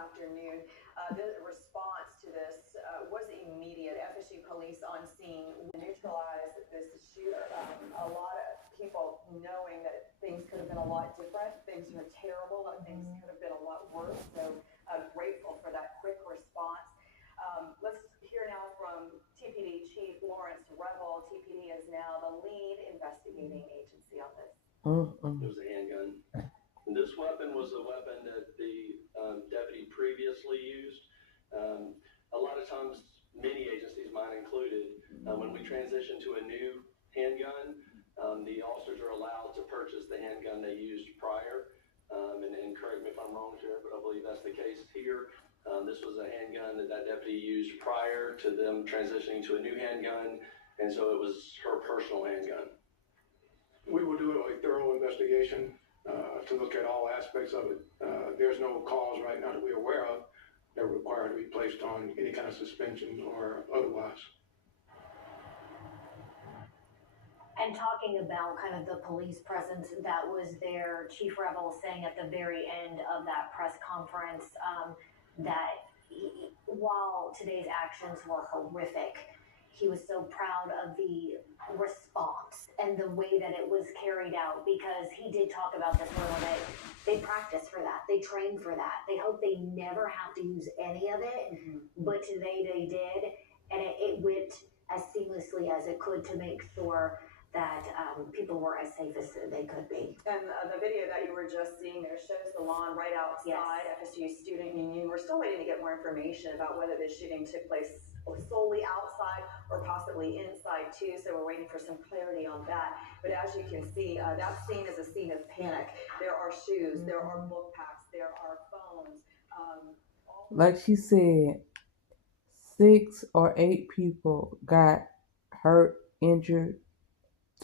afternoon. The response to this was immediate. FSU police on scene neutralized this shooter. A lot of people knowing that things could have been a lot different. Things are terrible. Things could have been a lot worse. So grateful for that quick response. Let's hear now from TPD Chief Lawrence Revel. TPD is now the lead investigating agency on this. It was a handgun. And this weapon was a weapon that the deputy previously used. A lot of times, many agencies, mine included, when we transition to a new handgun, the officers are allowed to purchase the handgun they used prior. And correct me if I'm wrong, Sheriff, but I believe that's the case here. This was a handgun that deputy used prior to them transitioning to a new handgun, and so it was her personal handgun. We will do a thorough investigation to look at all aspects of it. There's no cause right now that we're aware of that require to be placed on any kind of suspension or otherwise. And talking about kind of the police presence that was there, Chief Revel saying at the very end of that press conference that while today's actions were horrific, he was so proud of the response and the way that it was carried out, because he did talk about this a little bit. They practice for that. They train for that. They hope they never have to use any of it, but today they did, and it went as seamlessly as it could to make sure that people were as safe as they could be. And the video that you were just seeing there shows the lawn right outside FSU Student Union. We're still waiting to get more information about whether this shooting took place solely outside or possibly inside too, so we're waiting for some clarity on that. But as you can see, that scene is a scene of panic. There are shoes, there are book packs, there are phones. Like she said, 6 or 8 people got hurt, injured,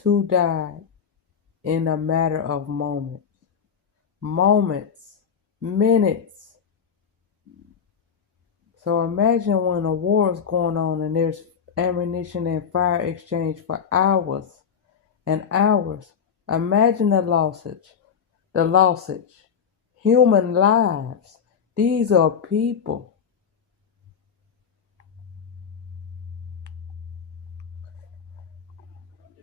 2 died in a matter of moments, minutes. So imagine when a war is going on and there's ammunition and fire exchange for hours and hours. Imagine the lossage, human lives. These are people.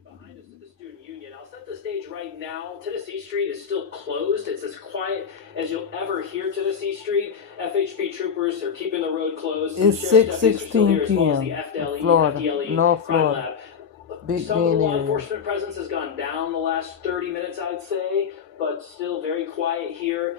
Behind us at the Student Union. I'll set the stage right now. Tennessee Street is still closed. It's as quiet as you'll ever hear Tennessee Street. FHP troopers are keeping the road closed. It's 6:16 p.m. Florida, North Florida. Some of the law enforcement presence has gone down the last 30 minutes, I'd say, but still very quiet here.